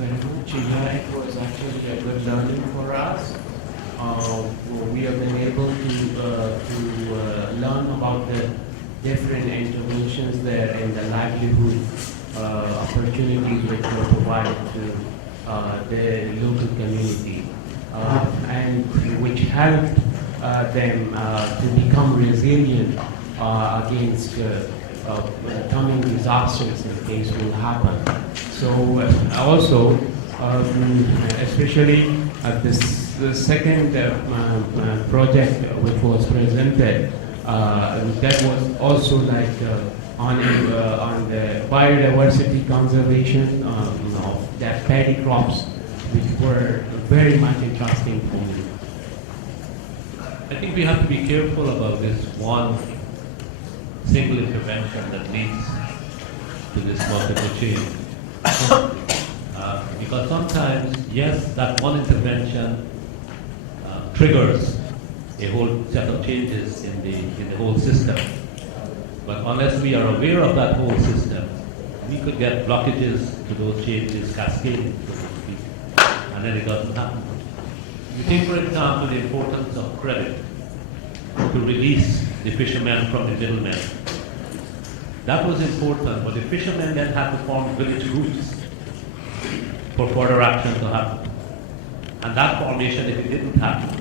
very much. Yeah, it was actually a good learning for us. We have been able to learn about the different interventions there and the livelihood opportunities which were provided to the local community, and which helped them to become resilient against coming disasters in case will happen. So also, especially the second project which was presented, that was also like on the biodiversity conservation of that paddy crops, which were very much interesting for me. I think we have to be careful about this one single intervention that leads to this multiple change. Because sometimes, yes, that one intervention triggers a whole set of changes in the whole system. But unless we are aware of that whole system, we could get blockages to those changes cascading, so to speak, and then it doesn't happen. You take, for example, the importance of credit to release the fishermen from the middlemen. That was important, but the fishermen then had to form village groups for further action to happen. And that formation, if it didn't happen,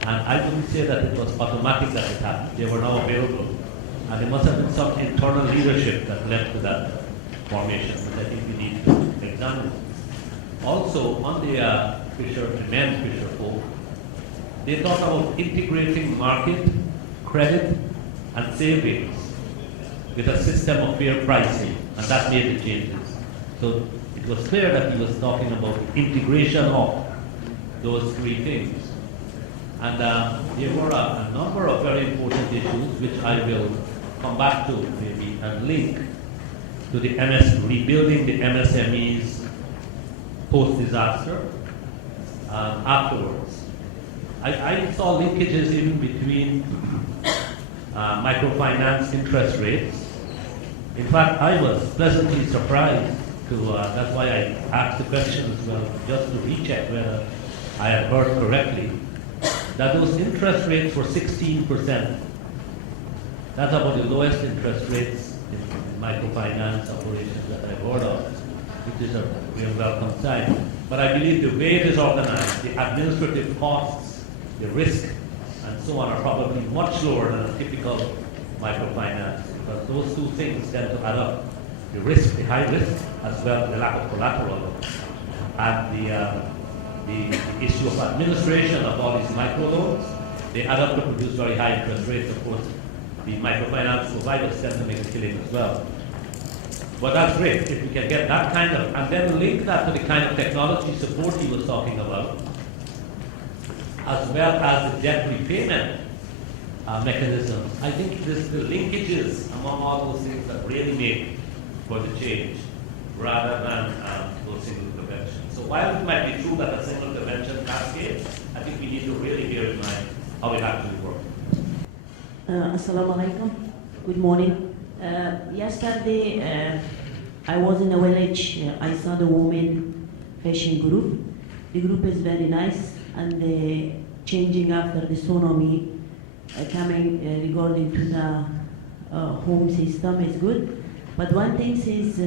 and I wouldn't say that it was automatic that it happened, they were now available. And there must have been some internal leadership that led to that formation, which I think we need to examine. Also, on the men fisher folk, they thought about integrating market, credit, and savings with a system of fair pricing, and that made the changes. So it was clear that he was talking about integration of those three things. And there were a number of very important issues which I will come back to maybe and link to the rebuilding the MSMEs post-disaster afterwards. I saw linkages even between microfinance interest rates. In fact, I was pleasantly surprised to, that's why I asked the question as well, just to recheck whether I had heard correctly, that those interest rates were 16%. That's about the lowest interest rates in microfinance operations that I've heard of, which is a real welcome sign. But I believe the way it is organized, the administrative costs, the risk, and so on are probably much lower than a typical microfinance, because those two things tend to add up. The risk, the high risk, as well as the lack of collateral, and the issue of administration of all these microloans, they add up to produce very high interest rates. Of course, the microfinance providers tend to make a killing as well. But that's great, if we can get that kind of, and then link that to the kind of technology support he was talking about, as well as the debt repayment mechanisms. I think it is the linkages among all those things that really make for the change, rather than those single interventions. So while it might be true that a single intervention cascades, I think we need to really bear in mind how it actually works. Assalamu alaikum. Good morning. Yesterday, I was in a village. I saw the women fishing group. The group is very nice, and changing after the tsunami coming regarding to the home system is good. But one thing is,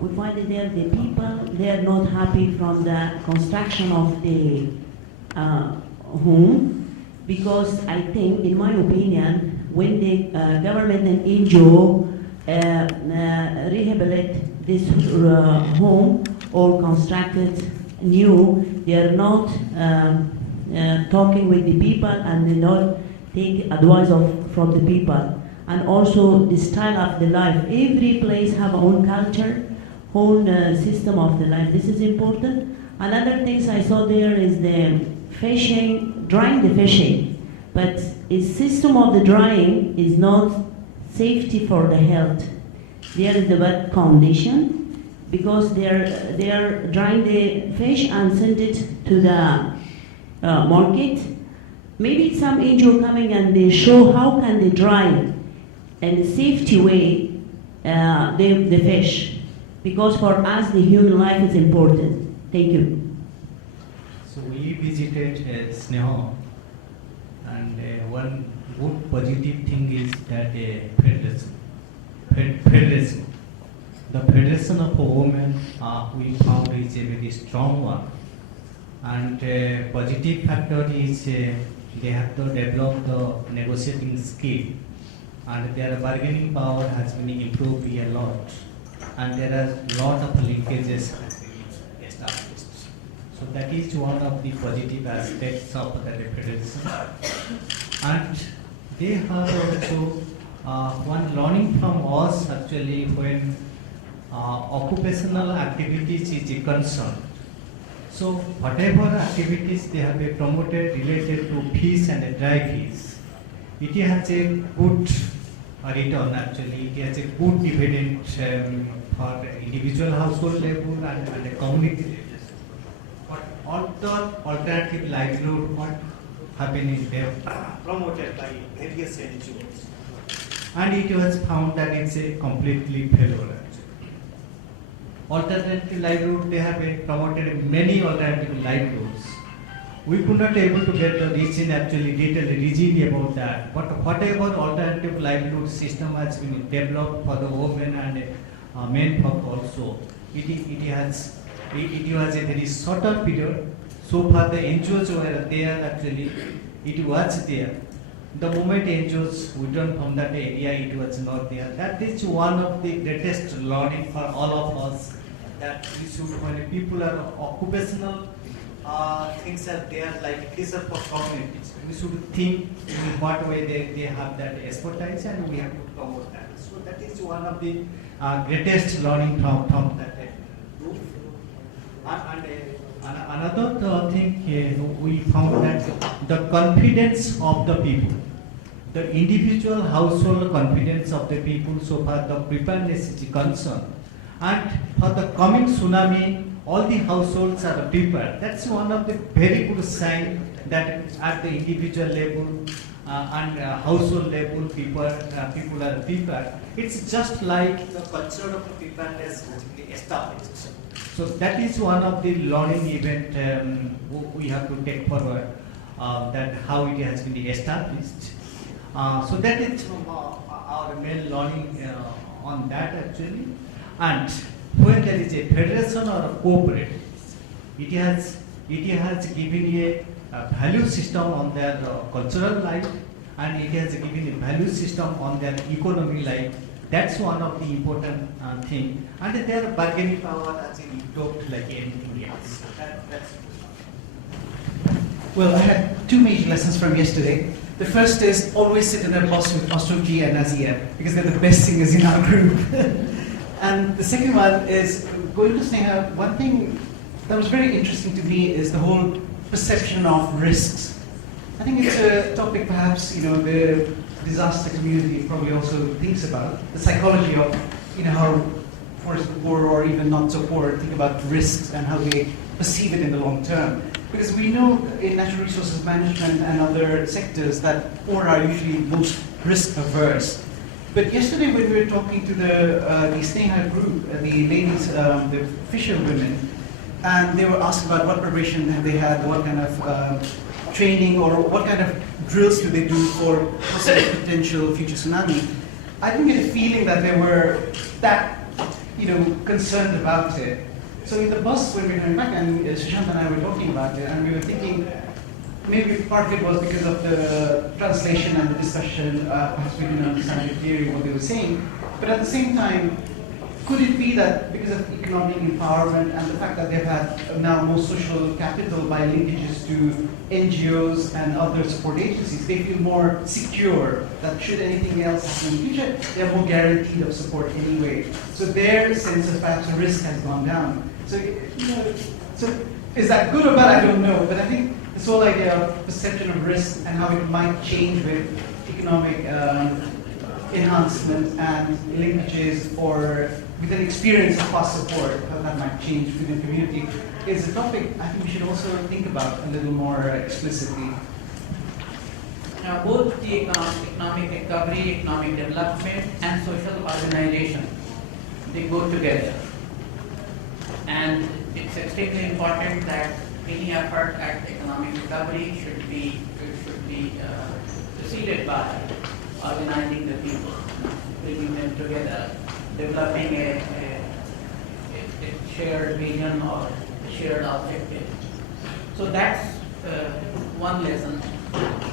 we find that there the people, they are not happy from the construction of the home, because I think, in my opinion, when the government and NGO rehabilitate this home or constructed new, they are not talking with the people, and they not take advice from the people. And also the style of the life. Every place have own culture, own system of the life. This is important. Another things I saw there is the fishing, drying the fishing. But the system of the drying is not safety for the health. There is the bad condition, because they are drying the fish and send it to the market. Maybe some NGO coming and they show how can they dry in a safety way the fish, because for us the human life is important. Thank you. So we visited Sneha, and one good positive thing is that federation. The federation of women we found is a very strong one, and positive factor is they have to develop the negotiating skill, and their bargaining power has been improved a lot, and there are lot of linkages has been established. So that is one of the positive aspects of the federation. And they have also one learning from us actually when occupational activities is concerned. So whatever activities they have been promoted related to fish and dry fish, it has a good return actually. It has a good dividend for individual household level and the community level. But all the alternative livelihood what happen is they are promoted by various NGOs, and it was found that it's a completely failure. Alternative livelihood, they have been promoted many alternative livelihoods. We could not able to get the reach actually detailed region about that. But whatever alternative livelihood system has been developed for the women and men folk also, it was a very shorter period. So far the NGOs were there actually, it was there. The moment NGOs withdrawn from that area, it was not there. That is one of the greatest learning for all of us, that we should, when people are occupational things are there, like these are for communities, we should think in what way they have that expertise, and we have to promote that. So that is one of the greatest learning from that group. And another thing we found that the confidence of the people, the individual household confidence of the people, so far the preparedness is concerned. And for the coming tsunami, all the households are prepared. That's one of the very good sign that at the individual level and household level, people are prepared. It's just like the culture of the preparedness has been established. So that is one of the learning event we have to take forward, that how it has been established. So that is our main learning on that actually. And when there is a federation or a cooperative, it has given a value system on their cultural life, and it has given a value system on their economic life. That's one of the important thing. And their bargaining power has been improved like anything else. That's Well, I had two major lessons from yesterday. The first is always sit in a bus with Astruji and Nazia, because they're the best singers in our group. And the second one is, going to Sneha, one thing that was very interesting to me is the whole perception of risks. I think it's a topic perhaps, the disaster community probably also thinks about, the psychology of, how forest poor or even not so poor think about risks and how they perceive it in the long term. Because we know in natural resources management and other sectors that poor are usually most risk averse. But yesterday when we were talking to the Sneha group, the ladies, the fisher women, and they were asked about what preparation have they had, what kind of training or what kind of drills do they do for potential future tsunami, I didn't get a feeling that they were that concerned about it. So in the bus when we were coming back, and Sushant and I were talking about it, and we were thinking maybe part of it was because of the translation and the discussion, perhaps we didn't understand the theory what they were saying. But at the same time, could it be that because of economic empowerment and the fact that they've had now more social capital by linkages to NGOs and other support agencies, they feel more secure that should anything else happen in the future, they're more guaranteed of support anyway. So their sense of perhaps risk has gone down. So, so is that good or bad? I don't know. But I think this whole idea of perception of risk and how it might change with economic enhancement and linkages, or with an experience of past support, how that might change within the community, is a topic I think we should also think about a little more explicitly. Both the economic recovery, economic development, and social organization, they go together. And it's extremely important that any effort at economic recovery should be preceded by organizing the people, bringing them together, developing a shared vision or shared objective. So that's one lesson.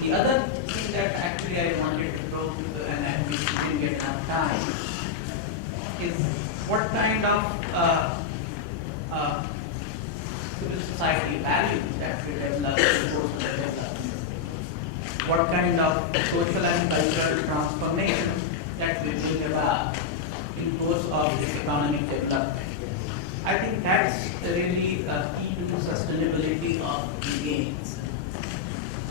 The other thing that actually I wanted to go to, and we didn't get enough time, is what kind of civil society values that we develop in course of development. What kind of social and cultural transformation that we bring about in course of this economic development. I think that's really a key to the sustainability of the gains.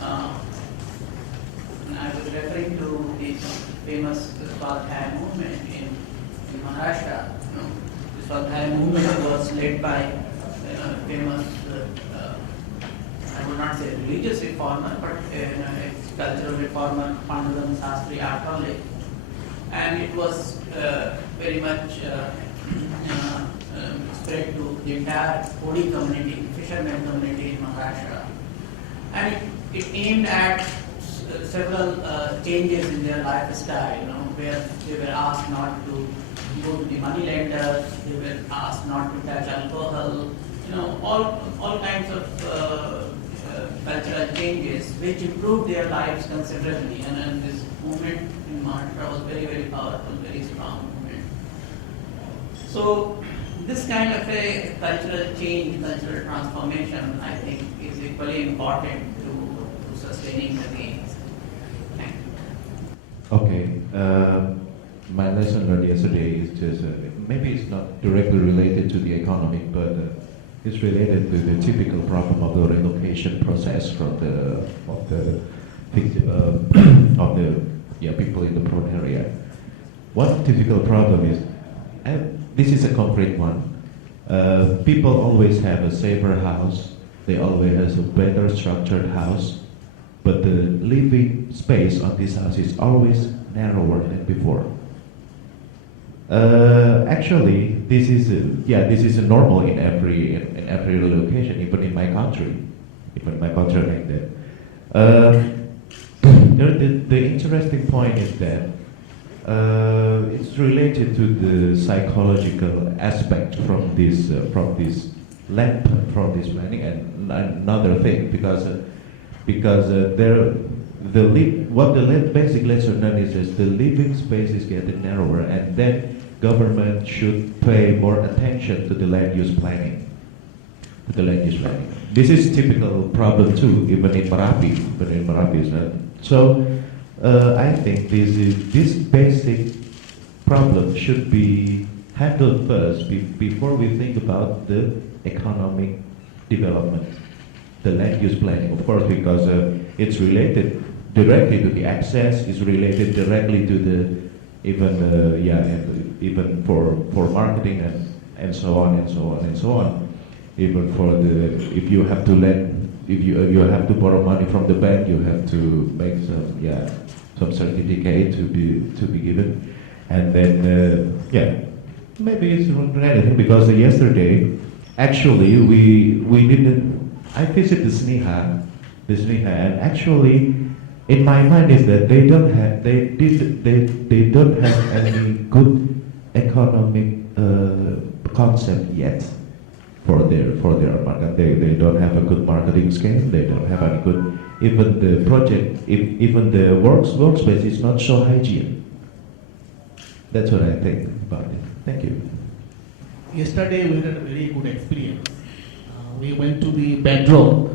And I was referring to this famous Swadhyaya movement in Maharashtra. The Swadhyaya movement was led by famous, I would not say religious reformer, but a cultural reformer, Pandurang Sastri Akale. And it was very much spread to the entire Kodi community, fishermen community in Maharashtra. And it aimed at several changes in their lifestyle, where they were asked not to go to the money lenders, they were asked not to touch alcohol, all kinds of cultural changes which improved their lives considerably. And this movement in Maharashtra was very, very powerful, very strong movement. So this kind of a cultural change, cultural transformation, I think is equally important to sustaining the gains. Thank you. Okay. My lesson learned yesterday is just, maybe it's not directly related to the economic, but it's related to the typical problem of the relocation process from the people in the prone area. One typical problem is, and this is a concrete one, people always have a safer house, they always have a better structured house, but the living space on this house is always narrower than before. Actually, this is a normal in every location, even in my country, like that. The interesting point is that it's related to the psychological aspect from this planning, and another thing because what the basic lesson learned is that the living space is getting narrower, and then government should pay more attention to the land use planning. This is typical problem too, even in Merapi is not. So I think this basic problem should be handled first before we think about the economic development, the land use planning, of course, because it's related directly to the access, it's related directly to the even for marketing and so on. Even for if you have to lend, if you have to borrow money from the bank, you have to make some certificate to be given, and then maybe it's related because yesterday actually we didn't. I visited the Sneha, and actually in my mind is that they don't have any good economic concept yet for their market. They don't have a good marketing scheme. They don't have any good, even the project, even the workspace is not so hygiene. That's what I think about it. Thank you. Yesterday we had a very good experience. We went to the Bedrock,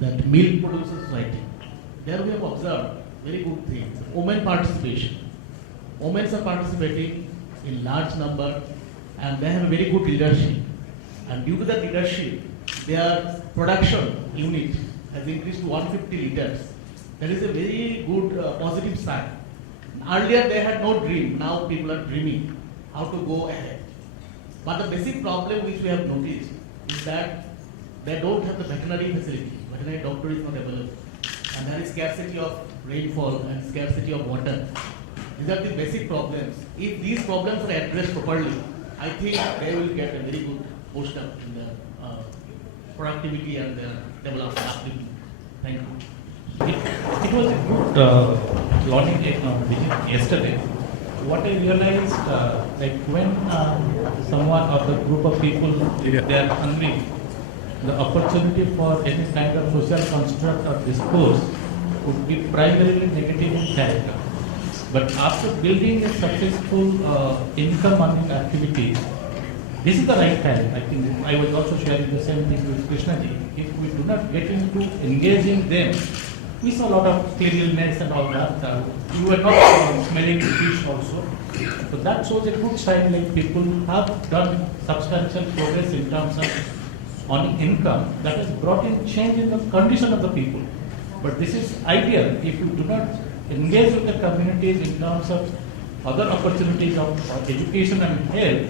that milk producer society. There we have observed very good things. Women participation. Women are participating in large number, and they have a very good leadership. And due to that leadership, their production unit has increased to 150 liters. That is a very good positive sign. Earlier they had no dream. Now people are dreaming how to go ahead. But the basic problem which we have noticed is that they don't have the veterinary facility. Veterinary doctor is not available. And there is scarcity of rainfall and scarcity of water. These are the basic problems. If these problems are addressed properly, I think they will get a very good boost up in the productivity and the development activity. Thank you. It was a good learning visit yesterday. What I realized, like when someone or the group of people, if they are hungry, the opportunity for any kind of social construct or discourse would be primarily negative in character. But after building a successful income earning activity, this is the right time. I think I was also sharing the same thing with Krishnaji. If we do not get into engaging them, we saw a lot of cleanliness and all that. You were not smelling the fish also. So that shows a good sign, like people have done substantial progress in terms of earning income that has brought in change in the condition of the people. But this is ideal if you do not engage with the communities in terms of other opportunities of education and health.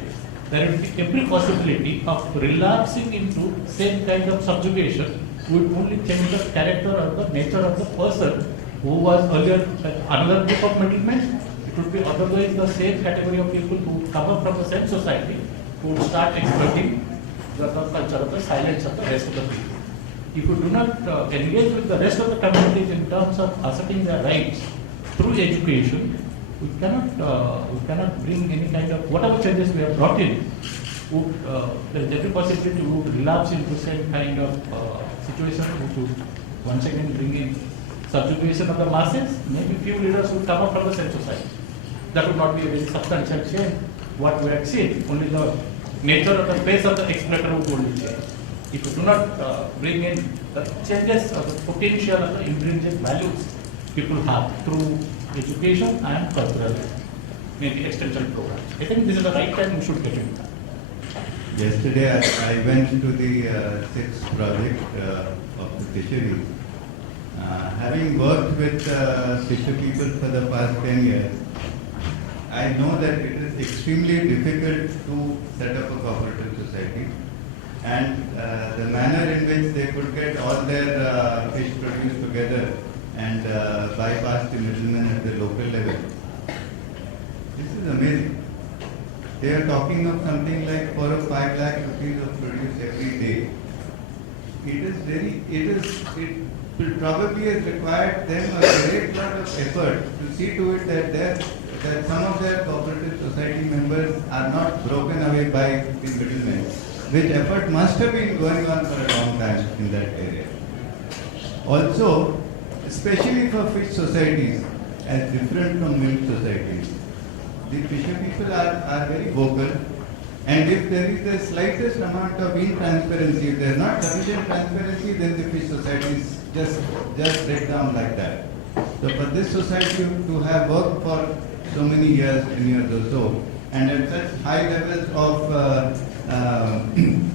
There will be every possibility of relapsing into same kind of subjugation would only change the character or the nature of the person who was earlier another group of middlemen. It would be otherwise the same category of people who come up from the same society who would start exploiting the culture of the silence of the rest of the people. If you do not engage with the rest of the communities in terms of asserting their rights through education, we cannot bring any kind of whatever changes we have brought in. There is every possibility we would relapse into same kind of situation, which would once again bring in subjugation of the masses. Maybe few leaders would come up from the same society. That would not be a very substantial change. What we had seen, only the nature of the face of the exploiter would only change. If you do not bring in the changes of the potential of the intrinsic values people have through education and cultural, maybe extension programs. I think this is the right time we should get into that. Yesterday I went to the sixth project of the fishery. Having worked with fisher people for the past 10 years, I know that it is extremely difficult to set up a cooperative society, and the manner in which they could get all their fish produce together and bypass the middlemen at the local level. This is amazing. They are talking of something like 4 or 5 lakh rupees of produce every day. It will probably has required them a great lot of effort to see to it that some of their cooperative society members are not broken away by the middlemen, which effort must have been going on for a long time in that area. Also, especially for fish societies, as different from milk societies, the fisher people are very vocal, and if there is the slightest amount of intransparency, if there is not sufficient transparency, then the fish societies just break down like that. So for this society to have worked for so many years, 10 years or so, and at such high levels of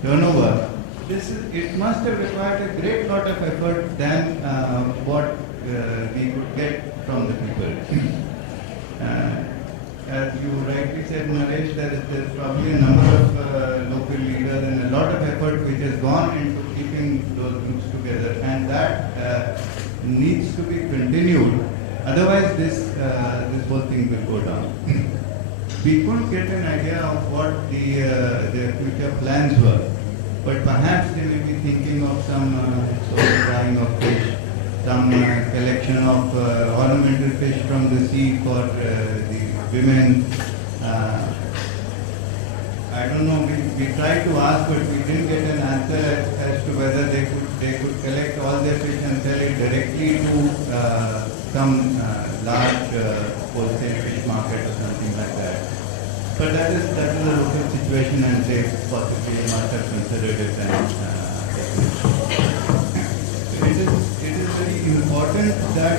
turnover, it must have required a great lot of effort than what we could get from the people. As you rightly said, Naresh, there's probably a number of local leaders and a lot of effort which has gone into keeping those groups together, and that needs to be continued. Otherwise, this whole thing will go down. We couldn't get an idea of what their future plans were, but perhaps they may be thinking of some sort of drying of fish, some collection of ornamental fish from the sea for the women. I don't know, we tried to ask, but we didn't get an answer as to whether they could collect all their fish and sell it directly to some large wholesale fish market or something like that. But that is a local situation, and they possibly must have considered it. And it is very important that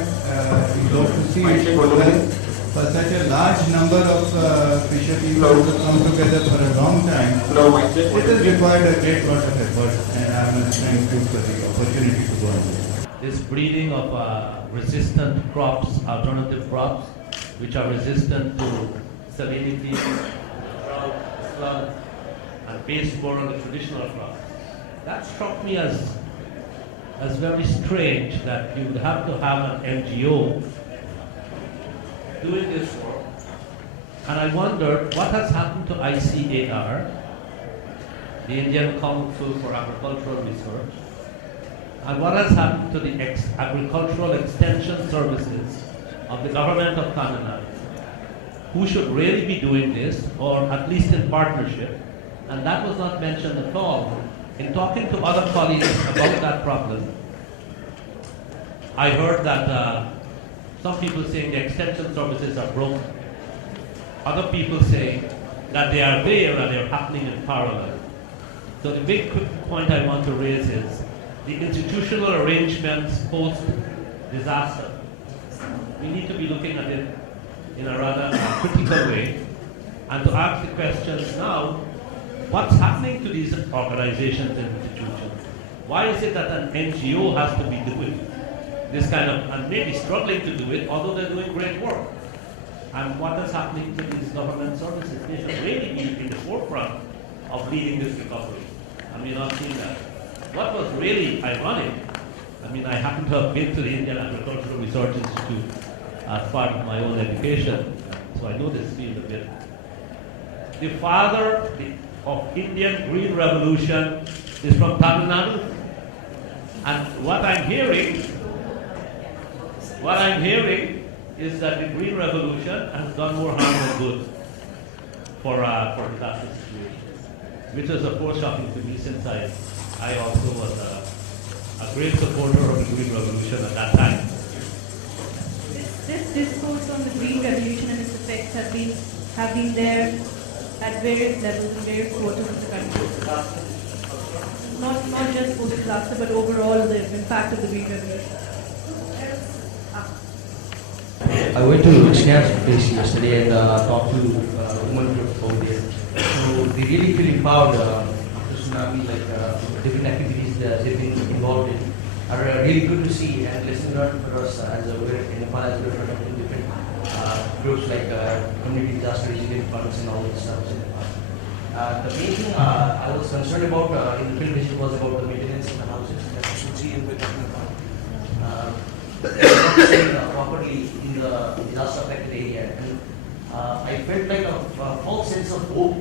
we go to see it well. For such a large number of fisher people to come together for a long time, it has required a great lot of effort, and I must thank you for the opportunity to go on this. This breeding of resistant crops, alternative crops, which are resistant to salinity, drought, flood, and based more on the traditional crops. That struck me as very strange that you would have to have an NGO doing this work. And I wondered what has happened to ICAR the Indian Council for Agricultural Research, and what has happened to the agricultural extension services of the government of Tamil Nadu, who should really be doing this, or at least in partnership, and that was not mentioned at all. In talking to other colleagues about that problem, I heard that some people saying the extension services are broken. Other people say that they are there and they are happening in parallel. So the big point I want to raise is the institutional arrangements post-disaster. We need to be looking at it in a rather critical way, and to ask the questions now, what's happening to these organizations and institutions? Why is it that an NGO has to be doing this kind of, and maybe struggling to do it, although they're doing great work? And what is happening to these government services? They should really be in the forefront of leading this recovery. And we're not seeing that. What was really ironic, I mean, I happen to have been to the Indian Agricultural Research Institute as part of my own education, so I know this field a bit. The father of Indian Green Revolution is from Tamil Nadu. And what I'm hearing is that the Green Revolution has done more harm than good for disaster situations, which is of course shocking to me, since I also was a great supporter of the Green Revolution at that time. This discourse on the Green Revolution and its effects have been there at various levels in various quarters of the country. Not just post-disaster, but overall the impact of the Green Revolution. I went to Sneha's place yesterday and talked to women group over there. So they really feel empowered after tsunami, like different activities that they've been involved in are really good to see and listen to us as a Nepal as a different groups like community disaster resilient funds and all that stuff. The main thing I was concerned about in the field visit was about the maintenance of the houses that you should see we're talking about. Properly in the disaster affected area, and I felt like a false sense of hope.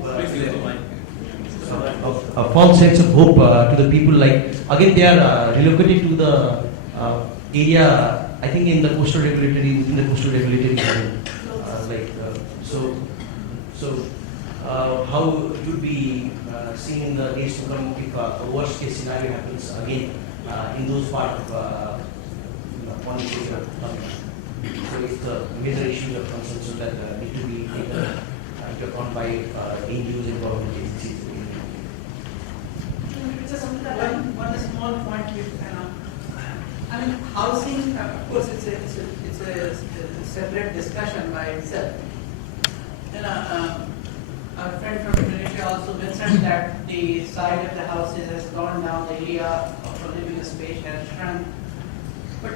A false sense of hope to the people. Like again, they are relocated to the area. I think in the coastal regulatory zone. How it would be seen in the days to come if a worst case scenario happens again in those parts of one issue of so it's a major issue of concern, so that need to be taken into account by NGOs and government agencies. Just one small point. I mean, housing, of course, it's a separate discussion by itself. Our friend from Indonesia also mentioned that the size of the houses has gone down, the area of living space has shrunk. But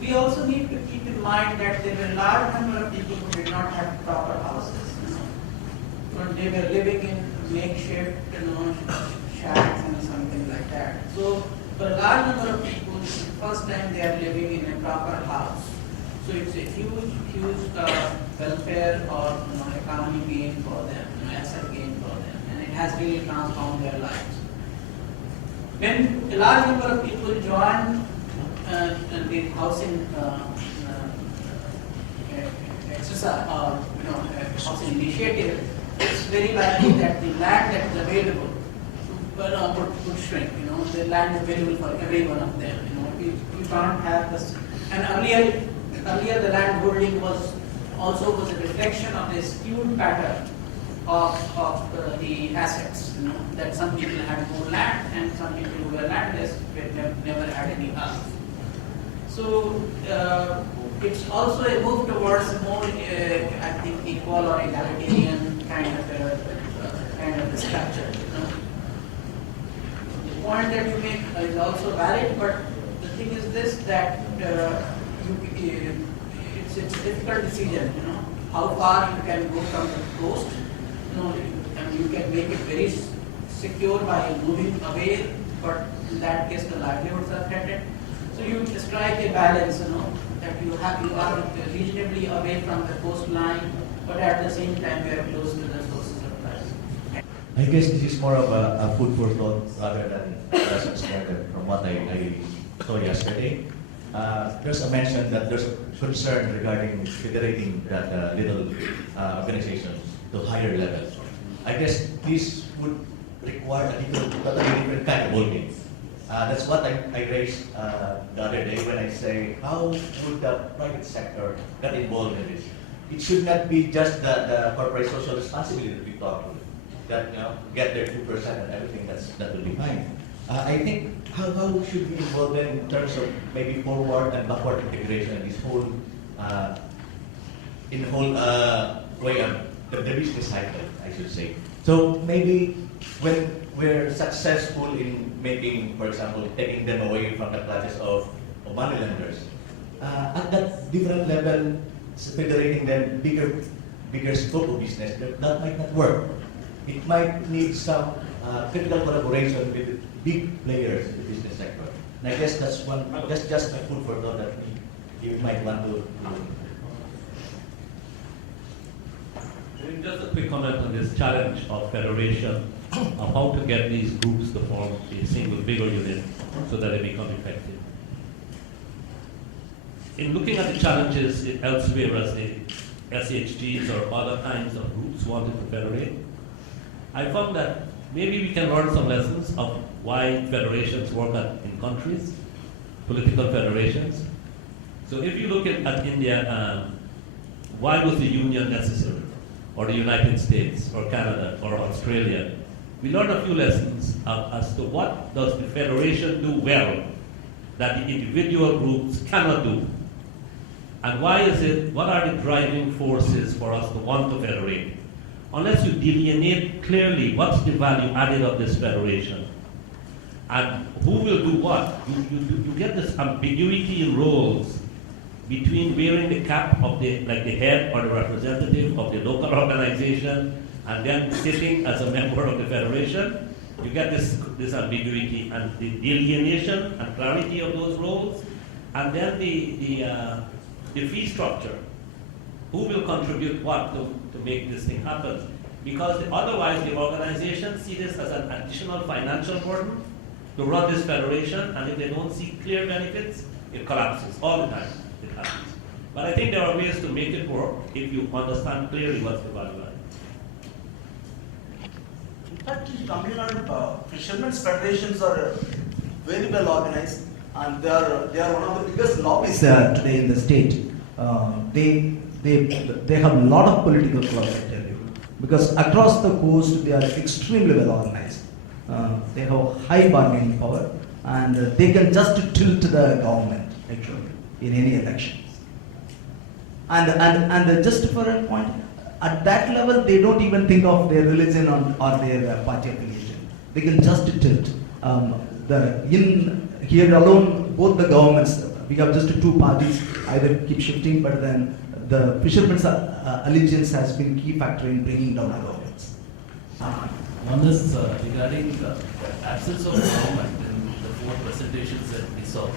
we also need to keep in mind that there were a large number of people who did not have proper houses. They were living in makeshift, shacks and something like that. So for a large number of people, it's the first time they are living in a proper house. So it's a huge welfare or economic gain for them, asset gain for them, and it has really transformed their lives. When a large number of people join the housing exercise or housing initiative, it's very likely that the land that is available would shrink. The land available for every one of them. We can't have this. And earlier the land holding was a reflection of the skewed pattern of the assets. That some people had more land and some people who were landless never had any house. So it's also a move towards a more, I think, equal or egalitarian kind of a structure. The point that you make is also valid, but the thing is this, that it's a difficult decision. How far you can go from the coast. And you can make it very secure by moving away, but in that case the livelihoods are threatened. So you strike a balance, that you are reasonably away from the coastline, but at the same time you are close to the sources of life. I guess this is more of a food for thought rather than lessons learned from what I saw yesterday. There's a mention that there's concern regarding federating that little organizations to higher levels. I guess this would require a different kind of ballgame. That's what I raised the other day when I say, how would the private sector get involved in this? It should not be just the corporate social responsibility that we talk about, that get their 2% and everything that will be fine. I think how should we involve them in terms of maybe forward and backward integration in this whole way of the business cycle, I should say. So maybe when we're successful in making, for example, taking them away from the clutches of money lenders, at that different level, federating them bigger scope of business, that might not work. It might need some critical collaboration with big players in the business sector. And I guess that's one, just a food for thought that you might want to. Just a quick comment on this challenge of federation, of how to get these groups to form a single bigger unit so that they become effective. In looking at the challenges elsewhere as the SHGs or other kinds of groups wanted to federate, I found that maybe we can learn some lessons of why federations work in countries, political federations. So if you look at India, why was the union necessary? Or the United States, or Canada, or Australia? We learned a few lessons as to what does the federation do well that the individual groups cannot do. And why is it, what are the driving forces for us to want to federate? Unless you delineate clearly what's the value added of this federation and who will do what, you get this ambiguity in roles between wearing the cap of the head or the representative of the local organization and then sitting as a member of the federation. You get this ambiguity and the delineation and clarity of those roles, and then the fee structure. Who will contribute what to make this thing happen? Because otherwise the organization see this as an additional financial burden to run this federation, and if they don't see clear benefits, it collapses all the time. It happens. But I think there are ways to make it work if you understand clearly what's the value add. In fact, in Tamil Nadu, fishermen's federations are very well organized, and they are one of the biggest lobbies today in the state. They have a lot of political clout, I tell you, because across the coast they are extremely well organized. They have high bargaining power, and they can just tilt the government actually in any elections. And just for a point, at that level they don't even think of their religion or their party affiliation. They can just tilt. Here alone, both the governments, we have just two parties, either keep shifting, but then the fishermen's allegiance has been key factor in bringing down our governments. One is regarding the absence of government in the four presentations that we saw.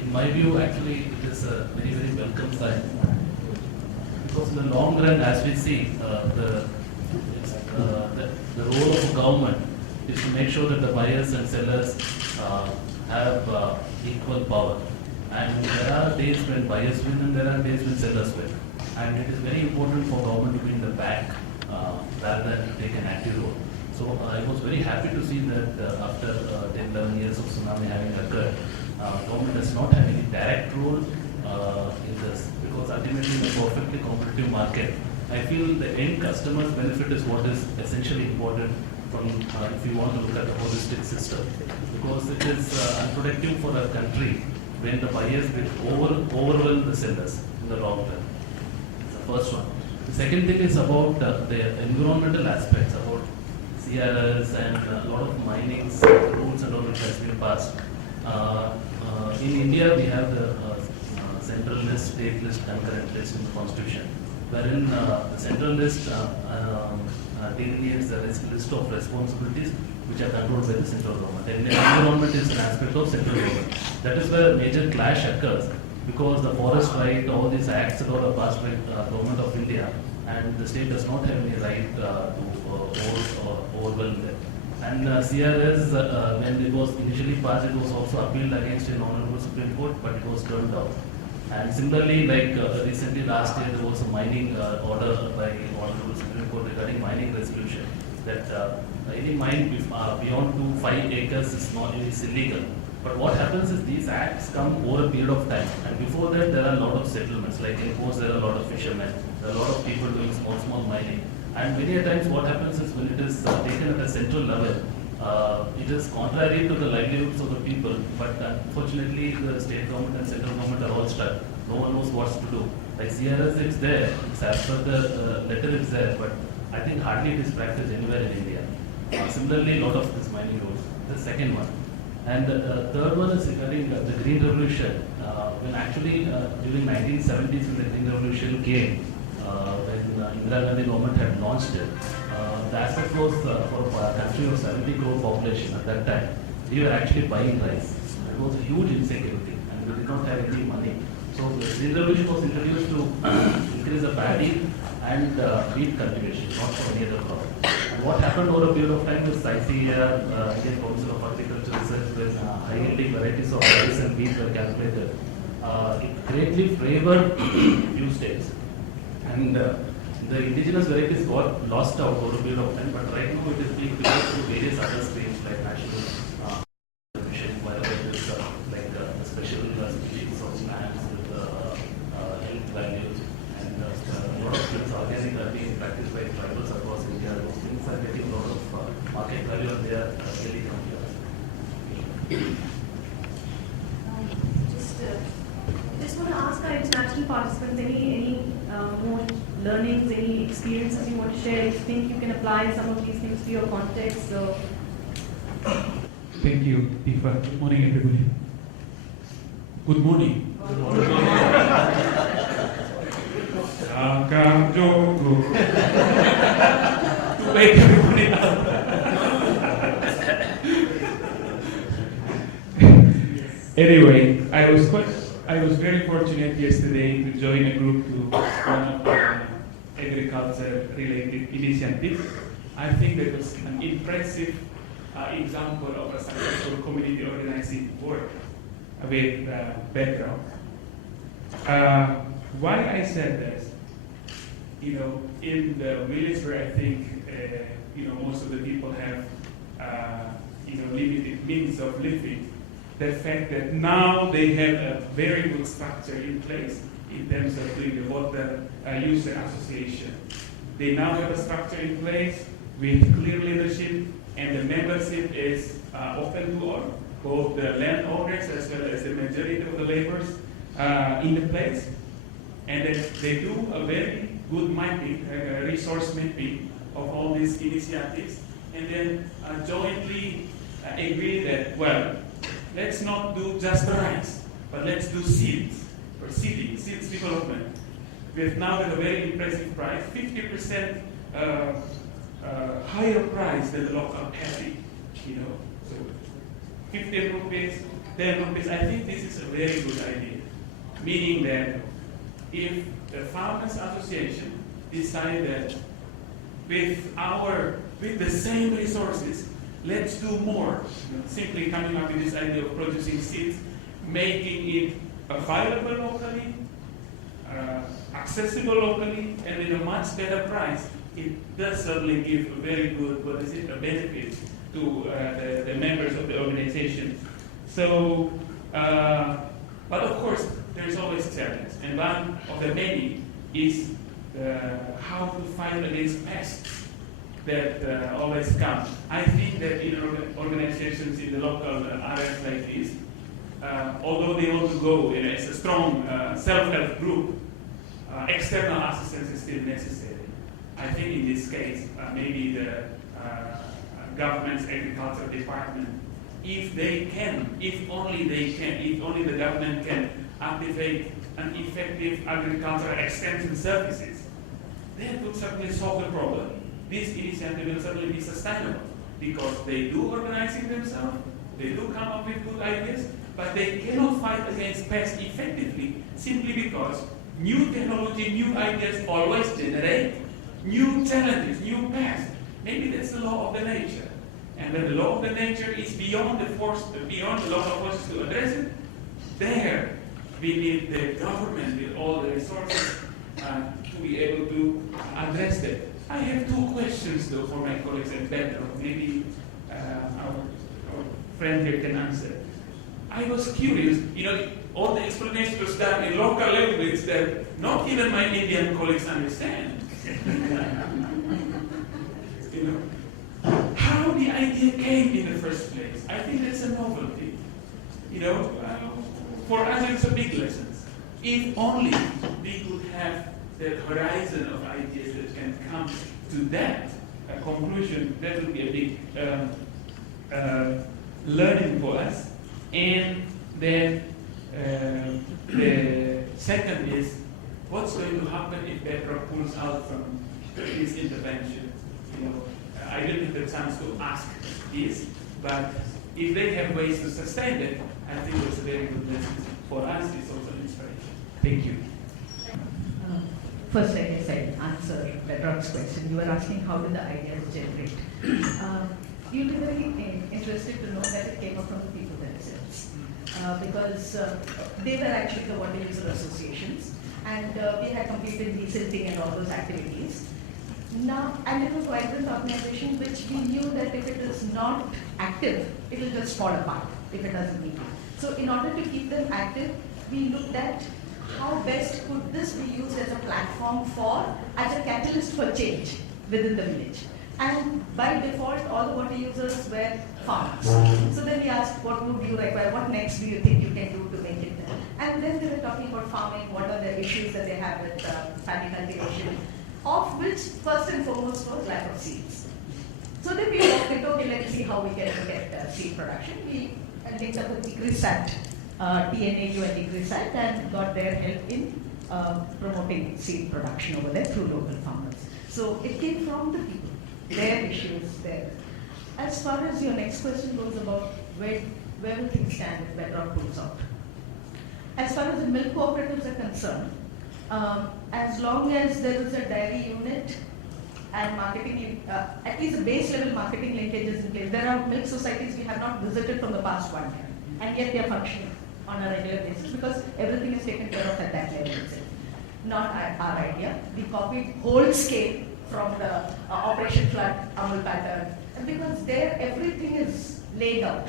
In my view, actually, it is a very, very welcome sign. Because in the long run, as we see, the role of government is to make sure that the buyers and sellers have equal power. And there are days when buyers win and there are days when sellers win. And it is very important for government to be in the back rather than to take an active role. So I was very happy to see that after 10, 11 years of tsunami having occurred, government does not have any direct role in this, because ultimately in a perfectly competitive market, I feel the end customer's benefit is what is essentially important from if you want to look at the holistic system, because it is unproductive for a country when the buyers will overwhelm the sellers in the long term. It's the first one. The second thing is about the environmental aspects, about CRS and a lot of mining rules and all which has been passed. In India, we have the central list, state list, concurrent list in the constitution, wherein the central list delineates the list of responsibilities which are controlled by the central government. And the environment is an aspect of central government. That is where a major clash occurs, because the forest right, all these acts and all are passed by government of India, and the state does not have any right to overwhelm problem there. And CRS, when it was initially passed, it was also appealed against in Honorable Supreme Court, but it was turned down. And similarly, like recently last year, there was a mining order by Honorable Supreme Court regarding mining resolution that any mine beyond 5 acres is illegal. But what happens is these acts come over a period of time, and before that there are a lot of settlements. Like in coast, there are a lot of fishermen, there are a lot of people doing small mining. And many a times what happens is when it is taken at a central level, it is contrary to the livelihoods of the people, but unfortunately the state government and central government are all stuck. No one knows what to do. Like CRS, it's there, it's as per the letter it's there, but I think hardly it is practiced anywhere in India. Similarly, a lot of this mining rules. The second one. And the third one is regarding the Green Revolution. When actually during 1970s when the Green Revolution came, when Indira Gandhi government had launched it, the aspect was for a country of 70 crore population at that time, we were actually buying rice. It was a huge insecurity and we did not have any money. So the Green Revolution was introduced to increase the paddy and wheat cultivation, not for any other crop. And what happened over a period of time is ICAR, Indian Council of Agriculture Research, when high-yielding varieties of rice and wheat were calculated, it greatly favored few states. And the indigenous varieties got lost out over a period of time, but right now it is being developed through various other streams like national fishing, like the special species of lands with health values, and a lot of things organic are being practiced by tribals across India. Those things are getting a lot of market value and they are really coming here. Just want to ask our international participants any more learnings, any experiences you want to share, if you think you can apply some of these things to your context. So. Thank you, Tifa. Good morning, everybody. Good morning. Good morning. To wake everybody up. Anyway, I was very fortunate yesterday to join a group to one of the agriculture-related initiatives. I think that was an impressive example of a successful community organizing work with background. Why I said this, in the village where I think most of the people have limited means of living, the fact that now they have a very good structure in place in terms of doing the water user association. They now have a structure in place with clear leadership, and the membership is open to all, both the landowners as well as the majority of the laborers in the place. And then they do a very good mapping, resource mapping of all these initiatives, and then jointly agree that, well, let's not do just rice, but let's do seeds, or seeds development. We've now at a very impressive price, 50% higher price than the local paddy, So 15 rupees, 10 rupees, I think this is a very good idea. Meaning that if the Farmers Association decide that with the same resources, let's do more. Simply coming up with this idea of producing seeds, making it available locally, accessible locally, and with a much better price, it does certainly give a very good, benefit to the members of the organization. So, but of course, there's always challenge, and one of the many is how to fight against pests that always come. I think that in organizations in the local areas like this, although they want to go as a strong self-help group, external assistance is still necessary. I think in this case, maybe the government's agriculture department, if only the government can activate an effective agricultural extension services, that would certainly solve the problem. This initiative will certainly be sustainable because they do organizing themselves, they do come up with good ideas, but they cannot fight against pests effectively simply because new technology, new ideas always generate new challenges, new pests. maybe that's the law of the nature. And when the law of the nature is beyond the local forces to address it, there we need the government with all the resources to be able to address that. I have two questions though for my colleagues at Bedrock. Maybe our friend here can answer. I was curious, all the explanation was done in local language that not even my Indian colleagues understand. How the idea came in the first place. I think that's a novelty. For us it's a big lesson. If only we could have the horizon of ideas that can come to that conclusion, that would be a big learning for us. And then the second is, what's going to happen if Bedrock pulls out from this intervention? I didn't have the chance to ask this, but if they have ways to sustain it, I think it's a very good lesson. For us, it's also an inspiration. Thank you. First, I guess I'll answer Bedrock's question. You were asking how did the ideas generate. You'll be very interested to know that it came up from the people themselves. Because they were actually the water user associations, and we had completed desilting and all those activities. Now, and it was a vibrant organization which we knew that if it is not active, it will just fall apart if it doesn't meet. So in order to keep them active, we looked at how best could this be used as a platform as a catalyst for change within the village. And by default, all the water users were farmers. So then we asked, what would you require? What next do you think you can do to make it there? And then they were talking about farming, what are the issues that they have with paddy cultivation, of which first and foremost was lack of seeds. So then we looked at, okay, let's see how we can get seed production. We linked up with ICRISAT, TNAU and ICRISAT, and got their help in promoting seed production over there through local farmers. So it came from the people, their issues there. As far as your next question goes about where will things stand if Bedrock pulls out? As far as the milk cooperatives are concerned, as long as there is a dairy unit and marketing, at least the base level marketing linkages in place. There are milk societies we have not visited from the past 1 year, and yet they are functioning on a regular basis because everything is taken care of at that level itself. Not our idea. We copied whole scale from the Operation Flood Amul pattern, and because there everything is laid out.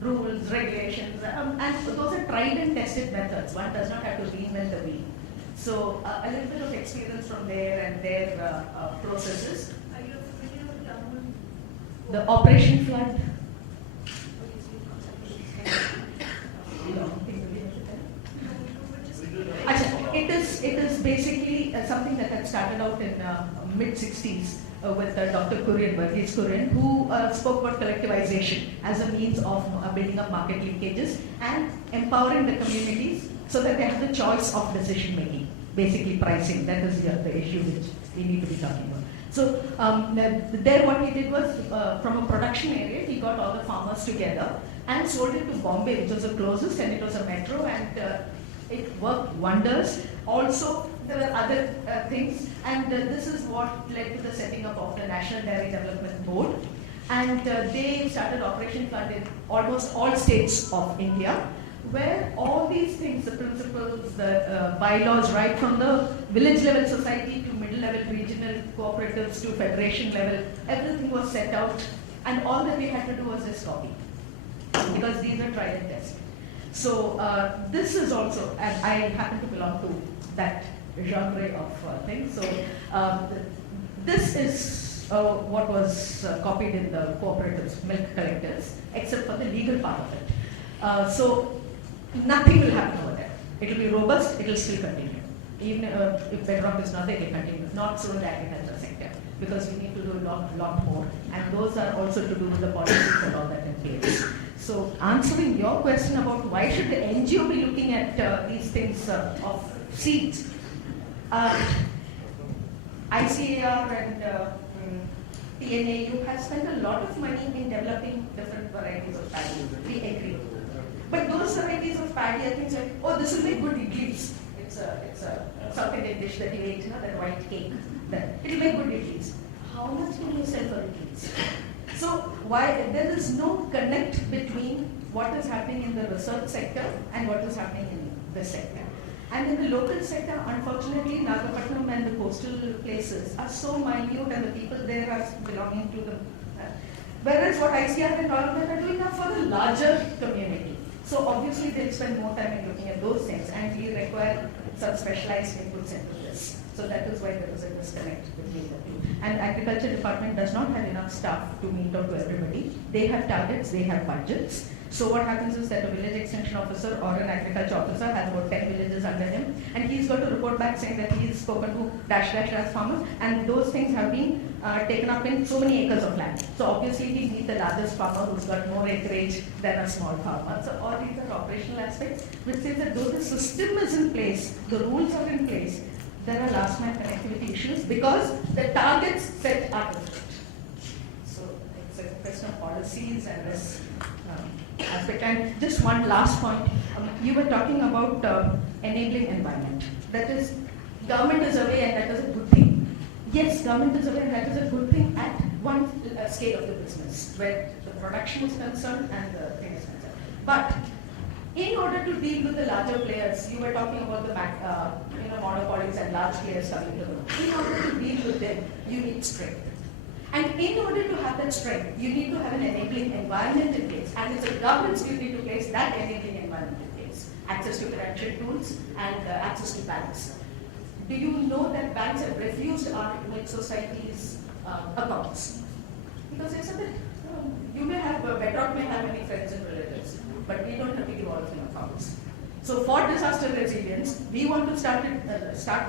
Rules, regulations, and those are tried and tested methods. One does not have to reinvent the wheel. So a little bit of experience from there and their processes. Are you familiar with Amul? The Operation Flood. It is basically something that had started out in mid-60s with Dr. Kurian, Varghese Kurian, who spoke about collectivization as a means of building up market linkages and empowering the communities so that they have the choice of decision making, basically pricing. That is the issue which we need to be talking about. So there what he did was, from a production area, he got all the farmers together and sold it to Bombay, which was the closest, and it was a metro, and it worked wonders. Also, there were other things, and this is what led to the setting up of the National Dairy Development Board. And they started Operation Flood in almost all states of India, where all these things, the principles, the bylaws, right from the village level society to middle level regional cooperatives to federation level, everything was set out, and all that we had to do was just copy, because these are tried and tested. So this is also, and I happen to belong to that genre of things. So this is what was copied in the cooperatives, milk collectors, except for the legal part of it. So nothing will happen over there. It will be robust, it will still continue. Even if Bedrock is not there, it will continue. Not so in the agriculture sector, because we need to do a lot more. And those are also to do with the policies and all that in place. So answering your question about why should the NGO be looking at these things of seeds, ICAR and TNAU has spent a lot of money in developing different varieties of paddy. We agree. But those varieties of paddy are things like, oh, this will make good idlis. It's a South Indian dish that you ate, that white cake. It will make good idlis. how much can you sell for rupees? So why there is no connect between what is happening in the research sector and what is happening in this sector. And in the local sector, unfortunately, Nagapattinam and the coastal places are so minute and the people there are belonging to the... whereas what ICR and all of that are doing are for the larger community. So obviously they'll spend more time in looking at those things and we require some specialized inputs into this. So that is why there is a disconnect between the two. And agriculture department does not have enough staff to meet out to everybody. They have targets, they have budgets. So what happens is that a village extension officer or an agriculture officer has about 10 villages under him, and he's got to report back saying that he's spoken to dash farmers, and those things have been taken up in so many acres of land. So obviously we need the largest farmer who's got more acreage than a small farmer. So all these are operational aspects which says that though the system is in place, the rules are in place, there are last mile connectivity issues because the targets set are different. So it's a question of policies and this aspect. And just one last point, you were talking about enabling environment. That is, government is away and that is a good thing. Yes, government is away and that is a good thing at one scale of the business, where the production is concerned and the thing is concerned. But in order to deal with the larger players, you were talking about the monopolies and large players coming to the market. In order to deal with them, you need strength. And in order to have that strength, you need to have an enabling environment in place. And it's a government's duty to place that enabling environment in place. Access to financial tools and access to banks. Do you know that banks have refused our mixed societies accounts? Because they said that you may have, Bedrock may have many friends and relatives, but we don't have to give all of them accounts. So for disaster resilience, we want to start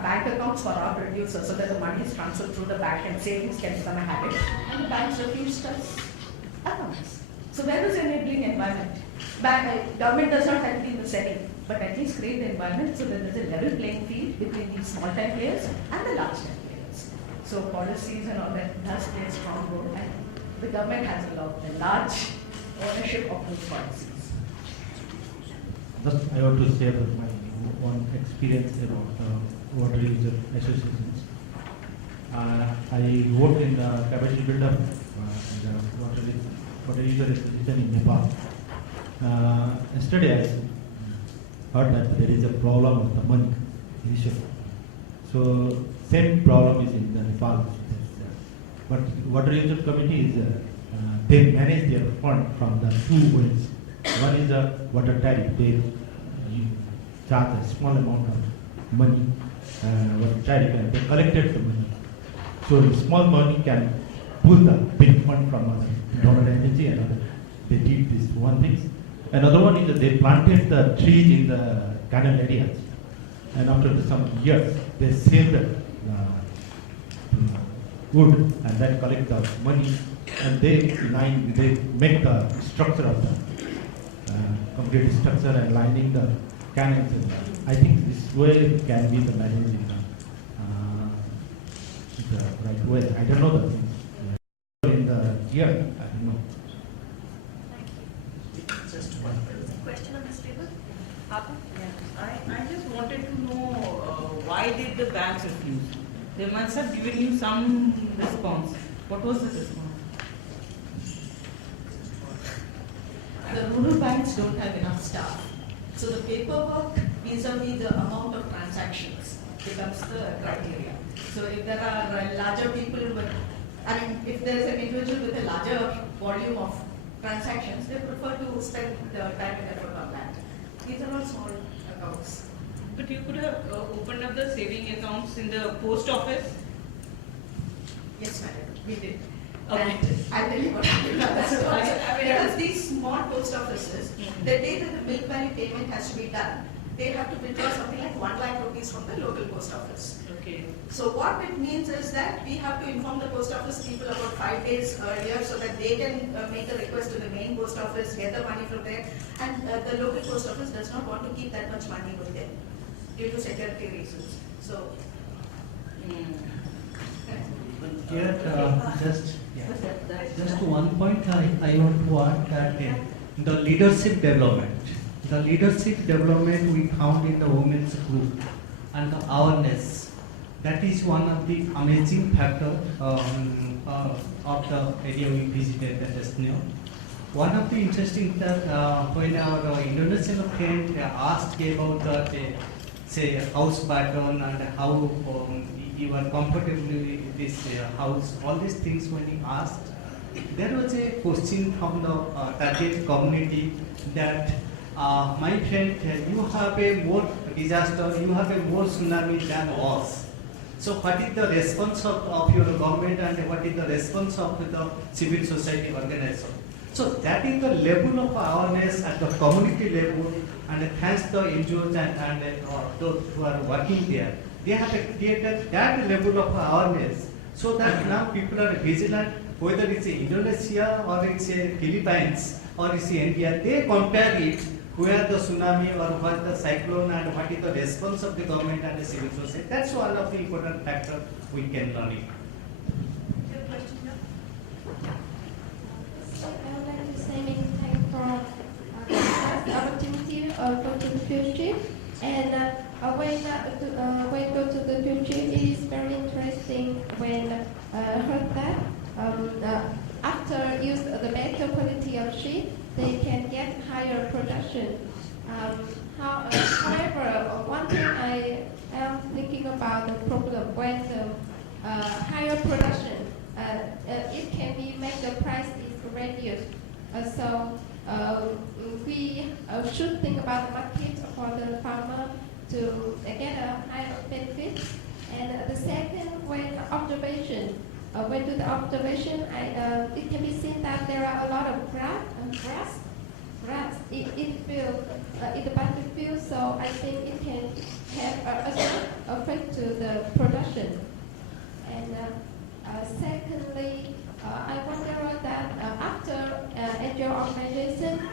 bank accounts for our producers so that the money is transferred through the bank and savings can become a habit. And the banks refuse us accounts. So where is the enabling environment? Government does not have to be in the setting, but at least create the environment so that there's a level playing field between these small time players and the large time players. So policies and all that does play a strong role, and the government has a large ownership of those policies. Just I want to share my one experience about water user associations. I worked in the capacity build-up and water user association in Nepal. Yesterday I heard that there is a problem with the money issue. So same problem is in the Nepal. But water user committee is they manage their fund from the two ways. One is a water tariff. They charge a small amount of money, water tariff, and they collected the money. So the small money can pull the big fund from a donor agency, and other. They did this one thing. Another one is that they planted the trees in the canal areas, and after some years they save the wood and then collect the money, and they make the structure of the complete structure and lining the canals. I think this way can be the managing the right way. I don't know the things. In the year, I don't know. Just one question on this table. I just wanted to know why did the banks refuse? They must have given you some response. What was the response? The rural banks don't have enough staff. So the paperwork vis-a-vis the amount of transactions becomes the criteria. So if there are larger people with, if there's an individual with a larger volume of transactions, they prefer to spend the time and effort on that. These are all small accounts. But you could have opened up the saving accounts in the post office? Yes, madam, we did. Okay. And I'll tell you what happened. Because these small post offices, the day that the milk value payment has to be done, they have to withdraw something like 1 lakh rupees from the local post office. Okay. So what it means is that we have to inform the post office people about 5 days earlier so that they can make a request to the main post office, get the money from there, and the local post office does not want to keep that much money with them due to security reasons. So. Here, just one point I want to add that the leadership development we found in the women's group and the awareness That is one of the amazing factor of the area we visited just now. One of the interesting that when our Indonesian friend asked about the say house pattern and how you are comfortable with this house, all these things when he asked, there was a question from the target community that my friend, you have a more disaster, you have a more tsunami than us. So what is the response of your government and what is the response of the civil society organization? So that is the level of awareness at the community level, and thanks to the NGOs and those who are working there, they have created that level of awareness so that now people are vigilant, whether it's Indonesia or it's Philippines or it's India, they compare it where the tsunami or what the cyclone and what is the response of the government and the civil society. That's one of the important factors we can learn it. I would like to say many thanks for the opportunity of go to the field trip. And when go to the field trip, it is very interesting when heard that after use the better quality of sheep, they can get higher production. However, one thing I am thinking about the problem when the higher production, it can be make the price is reduced. So we should think about the market for the farmer to get a higher benefit. And the second, when observation, when do the observation, it can be seen that there are a lot of grass in field, in the battlefield. So I think it can have a effect to the production. And secondly, I wonder that after NGO organization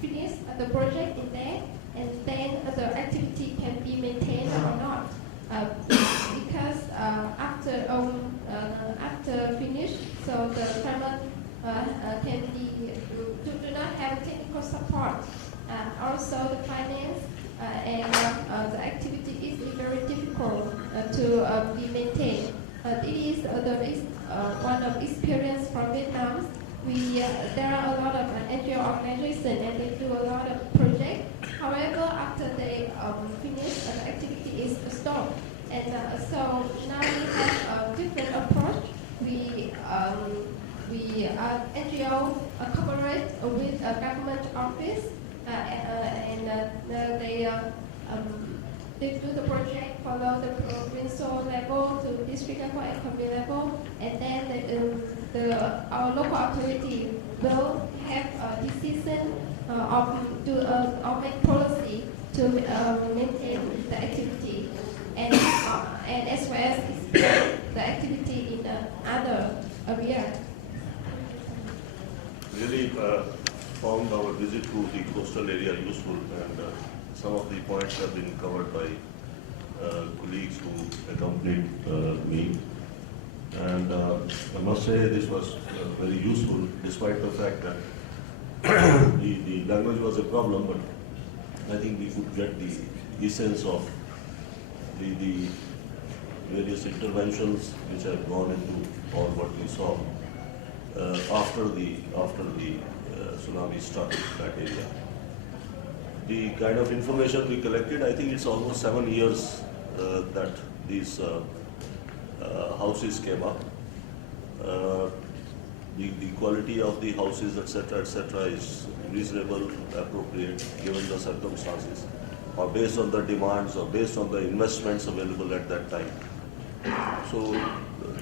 finish the project in there, and then the activity can be maintained or not. Because after finish, so the farmer can be do not have technical support. Also, the finance and the activity is very difficult to be maintained. It is one of experience from Vietnam. There are a lot of NGO organizations and they do a lot of projects. However, after they finish, the activity is stopped. And so now we have a different approach. We NGO cooperate with a government office and they do the project, follow the provincial level to district level and community level, and then our local authority will have a decision or make policy to maintain the activity, and as well as the activity in other areas. Really found our visit to the coastal area useful, and some of the points have been covered by colleagues who accompanied me. And I must say this was very useful, despite the fact that the language was a problem, but I think we could get the essence of the various interventions which have gone into all what we saw after the tsunami struck that area. The kind of information we collected, I think it's almost 7 years that these houses came up. The quality of the houses, etc., is reasonable, appropriate, given the circumstances, or based on the demands, or based on the investments available at that time. So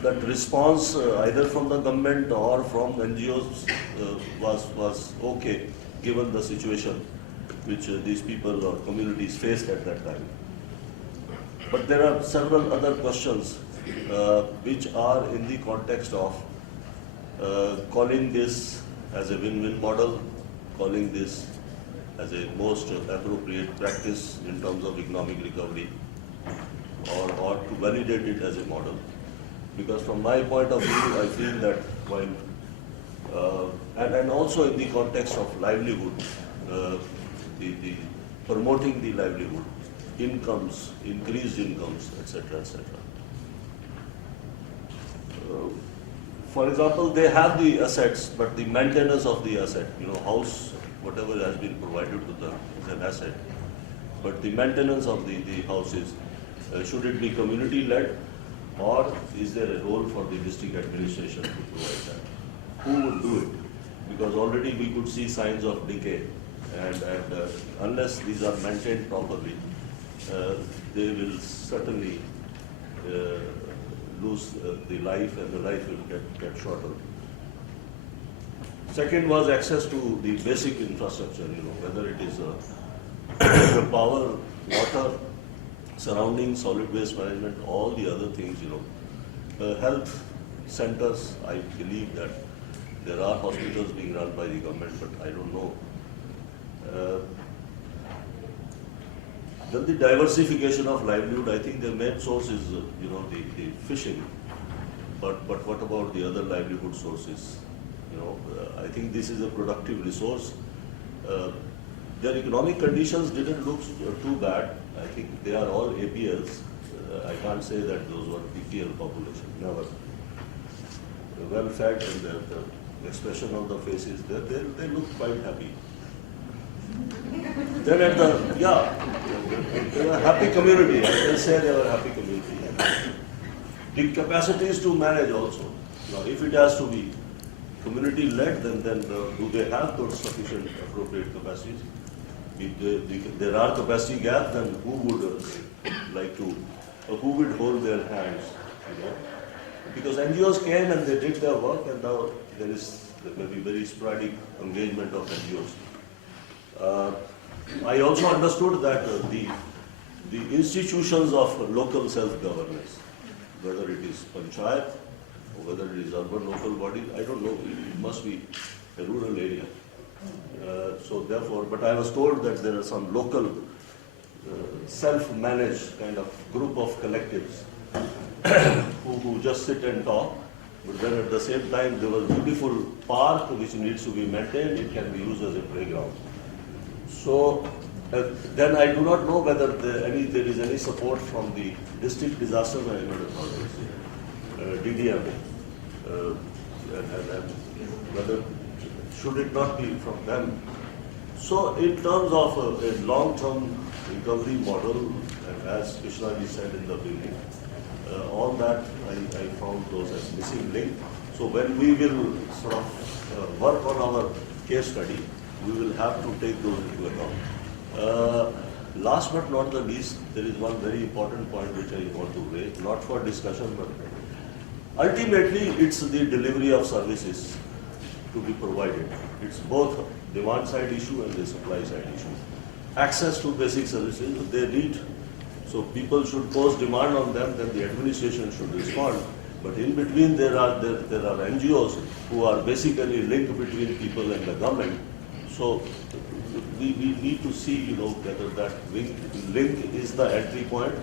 that response, either from the government or from NGOs, was okay, given the situation which these people or communities faced at that time. But there are several other questions which are in the context of calling this as a win-win model, calling this as a most appropriate practice in terms of economic recovery, or to validate it as a model. Because from my point of view, I feel that while, and also in the context of livelihood, the promoting the livelihood, incomes, increased incomes, etc., etc. For example, they have the assets, but the maintenance of the asset, house, whatever has been provided to them is an asset. But the maintenance of the houses, should it be community-led, or is there a role for the district administration to provide that? Who would do it? Because already we could see signs of decay, and unless these are maintained properly, they will certainly lose the life, and the life will get shorter. Second was access to the basic infrastructure, whether it is power, water, surrounding, solid waste management, all the other things, health centers, I believe that there are hospitals being run by the government, but I don't know. Then the diversification of livelihood, I think the main source is, the fishing. But what about the other livelihood sources? I think this is a productive resource. Their economic conditions didn't look too bad. I think they are all APLs. I can't say that those were BPL population, never. Well fed, and the expression of the faces, they look quite happy. Then they were a happy community. I can say they were a happy community. The capacities to manage also. Now, if it has to be community-led, then do they have those sufficient appropriate capacities? If there are capacity gaps, then who would who would hold their hands? Because NGOs came and they did their work, and now there may be very sporadic engagement of NGOs. I also understood that the institutions of local self-governance, whether it is panchayat or whether it is urban local body, I don't know, it must be a rural area. So therefore, but I was told that there are some local self-managed kind of group of collectives who just sit and talk, but then at the same time there was a beautiful park which needs to be maintained, it can be used as a playground. So then I do not know whether there is any support from the district disaster management authorities, DDM, and whether should it not be from them. So in terms of a long-term recovery model, and as Krishnaji said in the beginning, all that I found those as missing link. So when we will sort of work on our case study, we will have to take those into account. Last but not the least, there is one very important point which I want to raise, not for discussion, but ultimately it's the delivery of services to be provided. It's both demand side issue and the supply side issue. Access to basic services, they need, so people should pose demand on them, then the administration should respond. But in between there are NGOs who are basically linked between people and the government. So we need to see, whether that link is the entry point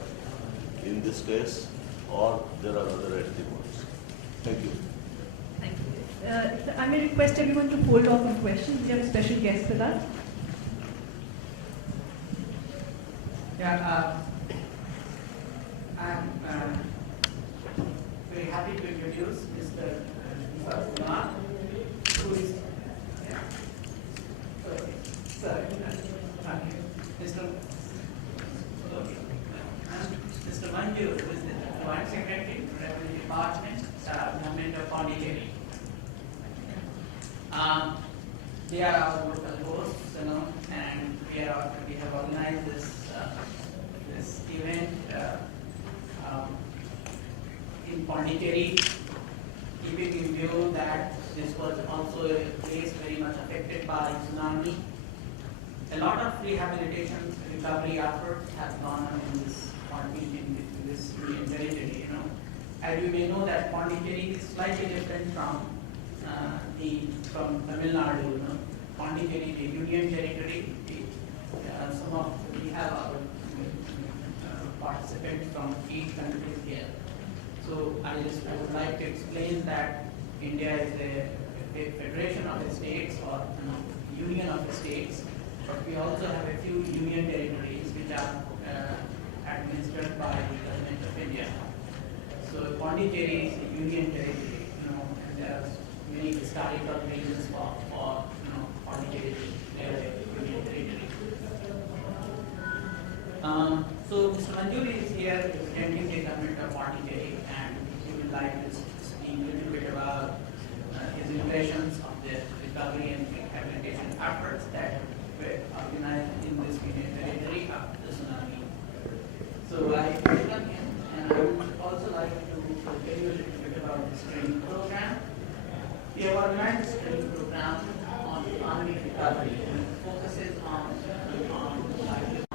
in this case, or there are other entry points. Thank you. Thank you. I may request everyone to hold off on questions. We have a special guest with us. Yeah, I'm very happy to introduce Mr. Kumar, who is Mr. Manju, who is the Joint Secretary, Revenue Department, Government of Pondicherry. They are our local hosts, and we have organized this event in Pondicherry, keeping in view that this was also a place very much affected by tsunami. A lot of rehabilitation recovery efforts have gone on in this territory. As you may know, that Pondicherry is slightly different from Tamil Nadu. Pondicherry, the Union Territory. We have our participants from 8 countries here. So I would like to explain that India is a federation of the states, or union of the states, but we also have a few union territories which are administered by the Government of India. So Pondicherry is a union territory, and there are many historical reasons for Pondicherry to declare a union territory. So Mr. Manjuri is here representing the Government of Pondicherry, and he would like to speak a little bit about his impressions of the recovery and rehabilitation efforts that were organized in this union territory after the tsunami. So I welcome him, and I would also like to tell you a little bit about this training program. We have organized this training program on economic recovery, and it focuses on livelihoods,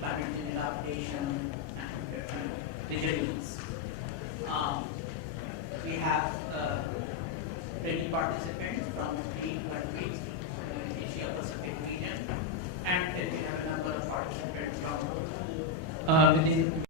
climate change adaptation, and resilience. We have 20 participants from 3 countries in the Asia Pacific region, and then we have a number of participants from within